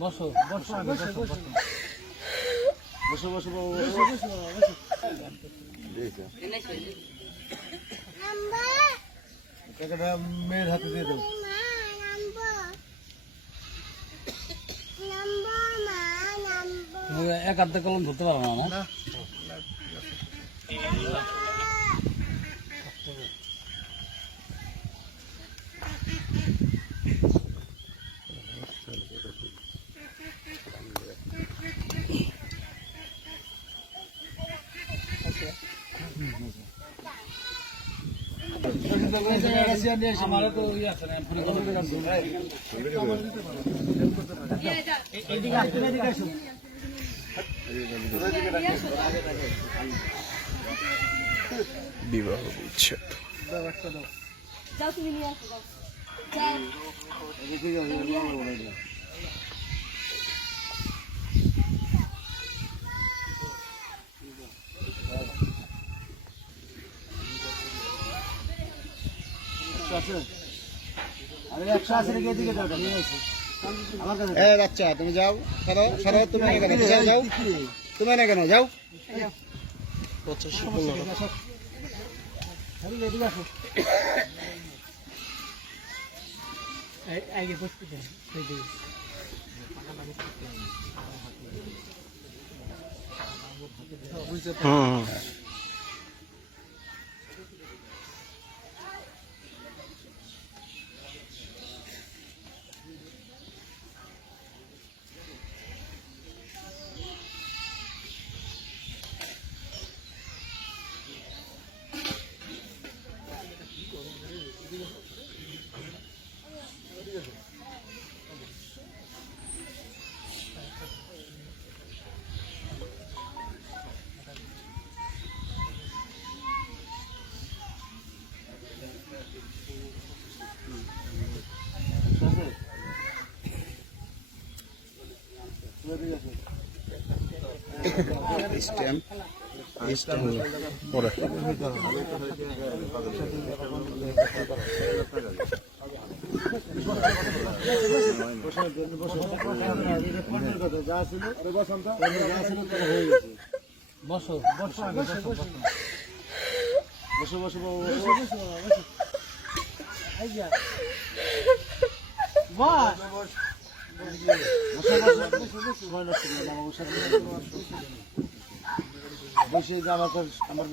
বসো বসো বসো বসো মেয়ের হাতে দিয়ে দেবো। এক হাতে কলম ধরতে পারবো না। আমারও তো ইয়ে আছে না বিবাহ বিচ্ছেদ। যাও তুমি নিয়ে আসো বাচ্চা তুমি যাও সরো তুমি কেন যাও তুমি না কেন যাও পরে বসো বসো বসো বসো বসে আমার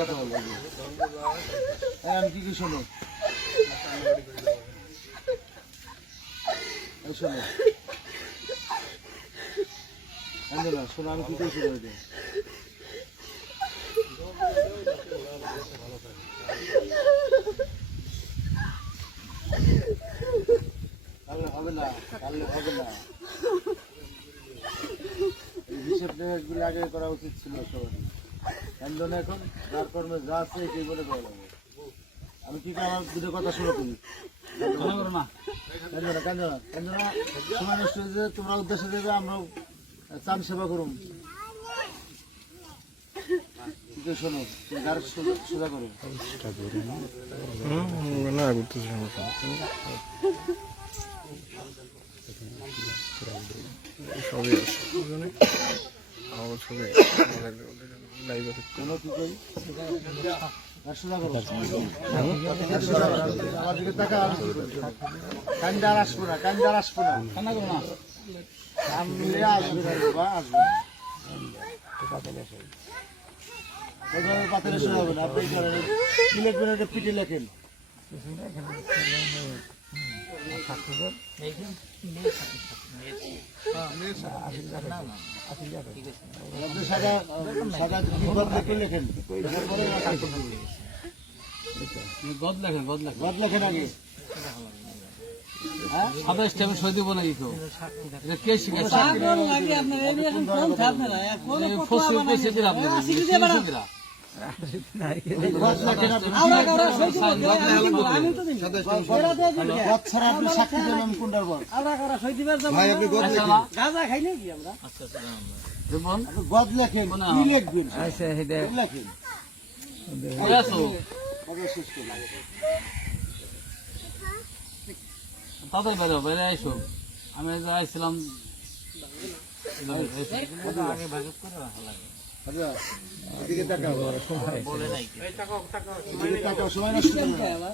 কথা বলবো আমি কি শোনো শোনো শোনো আমি কি কইছি বলতে হবে না হবে না হিসেবগুলো আগে করা উচিত ছিল সবার এখন যার কর্মে যা আছে সেই বলে করা যাবে আমি কি আমার দুটো কথা শুরু করি না কান্দনা সময় নষ্ট হয়েছে তোমরা উদ্দেশ্য দেবে আমরাও চান সেবা করুন শোনো গার সোজা করো না করতেছি সবই আছে আমার ছবি লাইভ কোনো কি করি সোজা করো আমার দিকে টাকা কান্দার আসবো না কান্দার আসবো না কান্না করো না আমি আসবে না বাবা আসবে পাতালে সোজা হবে না আপনি কি লিখবেন একটা পিঠে লেখেন সাদা সাদা লেখেন গদ লেখেন গদ লেখেন আগে সাদা স্টেপে সই দিব না দিত কে শিখেছে গদ লেখেন কি লিখবেন লেখেন তাড়াতাড়ি বেরো, বেরে আইসো। আমি এই যে আইছিলাম আগে ভাগ করে রাখা লাগে। আচ্ছা এদিকে তাকাও বলে নাই কি। এদিকে তাকাও সময় নষ্ট করো না।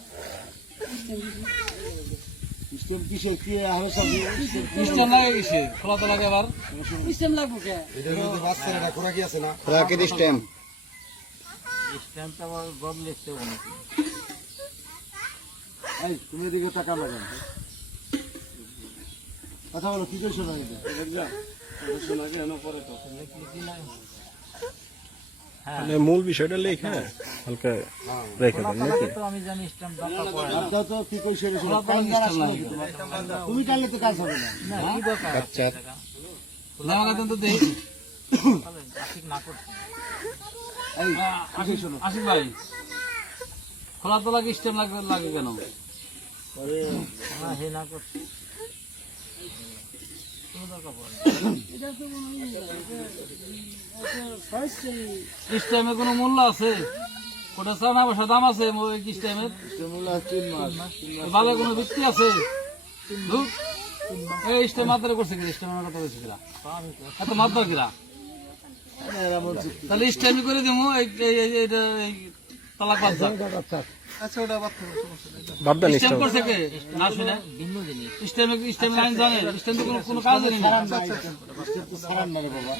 সিস্টেম কিসের কি আরো সব সিস্টেম লাগে কিসে? খোলা তো লাগে আবার। সিস্টেম লাগবো কে? এটার মধ্যে বাচ্চারা না খোরাকি আছে না খোরাকি সিস্টেম স্ট্যাম্পটা আবার গম লিখতে হবে নাকি? এই তুমি এদিকে তাকাও না কেন? কথা বলো কি কইছো না এটা শোনা কেন পরে তো মানে মূল বিষয়টা লেখা হালকা রেখে দেন নাকি? তো আমি জানি স্ট্যাম্প দরকার পড়ে না। আপনার তো কি কইছো না শোনা কান্দার আসলে তুমি কানলে তো কাজ হবে না না, কি দরকার? আচ্ছা জামা কাপড় তো দেই। ঠিক না করছি। এই কি শোনো আশিক ভাই, খোলা তো লাগে স্ট্যাম্প লাগে কেন? আরে হ্যাঁ, হে না করছি। কোনো দরকার পড়ে না। স্ট্যাম্পের কোনো মূল্য আছে? ওটা চানা পয়সা দাম আছে স্ট্যাম্পের? সিস্টেমগুলো 3 মাস ভালো কোনো ভিত্তি আছে? ধুর, এই স্ট্যাম্প মাত্রা করছে কিনা? স্ট্যাম্পের কথা বলছে কিনা? এত মাত্রা কিনা? এরা বলছে তাহলে স্ট্যাম্প করে দিব এইটা তালাক বাচ্চা। বাদ দেন স্ট্যাম্প করছে কে? না শুনে ভিন্ন জিনিস। স্ট্যাম্প লাইন জানে? স্ট্যাম্প কোনো কাজ নেই। সারান না রে বাবা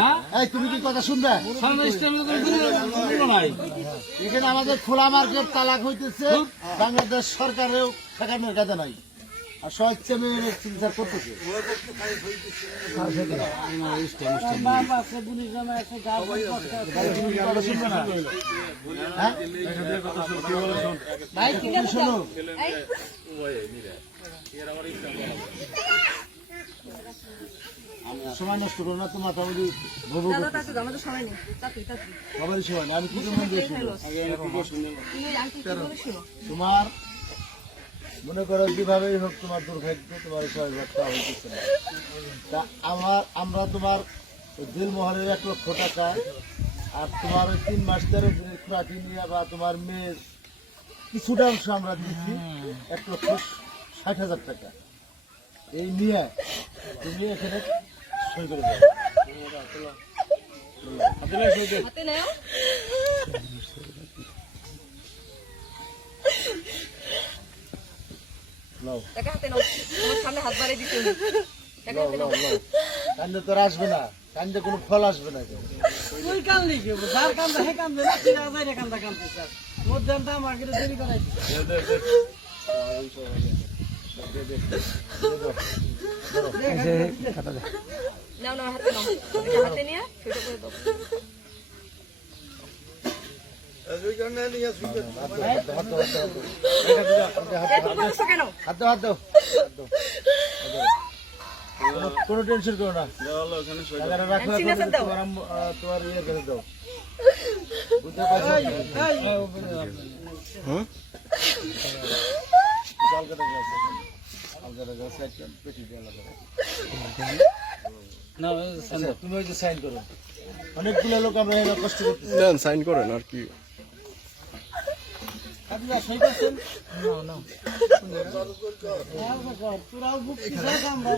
হ্যাঁ, এই তুমি কি কথা শুনবে সামনে স্ট্যাম্প কোনো নাই। এখানে আমাদের খোলা মার্কেট তালাক হইতেছে বাংলাদেশ সরকারেও ঠেকানোর কাজে নাই আর স্বেচ্ছা মেয়ে চিন্তা করতেছে তুমি কি আমরা শুনবে না হ্যাঁ ভাই ঠিক আছে শোনো এই সময় নষ্ট করো না তোমার তাহলে ভবু দাদা তাতে আমাদের সময় নেই তাতে সবারই সময় না আমি কি মন দিয়ে শুনো তুমি আন্টি কি বলে শোনো তোমার মনে করো যেভাবেই হোক তোমার দুর্ভাগ্য তোমার সহযোগিতা হইতেছে না তা আমরা তোমার দিলমোহরের 1 লক্ষ টাকা আর তোমার ওই 3 মাস ধরে খুঁড়াটি নিয়ে বা তোমার মেয়ের কিছুটা অংশ আমরা দিচ্ছি 1,60,000 টাকা এই নিয়ে তুমি এখানে সই করে দাও হাতে নাও নাও টাকা হাতে নাও তোমার সামনে হাত বাড়িয়ে দিতে হবে টাকা নাও হাতে নাও নাও নাও কান্দে তোর আসবে না কান্দে কোনো ফল আসবে না তুই কানলি কি যার কান্দা হে কান্দে না তুই আজাই রে কান্দা কান্দে স্যার মধ্যমটা আমাকে দেরি করাই নাও নাও হাতে নাও এটা হাতে নিয়ে সেটা করে দাও এত বড় কেন হাত দাও কোনো টেনশন করো না টাকাটা রাখো এখন তোমার ইয়ে করে দাও বুঝতে পারছো হুম কালকাটা গেছে কালকাটা গেছে একটা পেটি দিয়ে লাগা না, আচ্ছা তুমি ওই যে সাইন করো অনেকগুলো লোক আমরা এরা কষ্ট করতেছি দেন সাইন করেন আর কি আপনারা সই করছেন তোরাও বুক কিসা কামড়া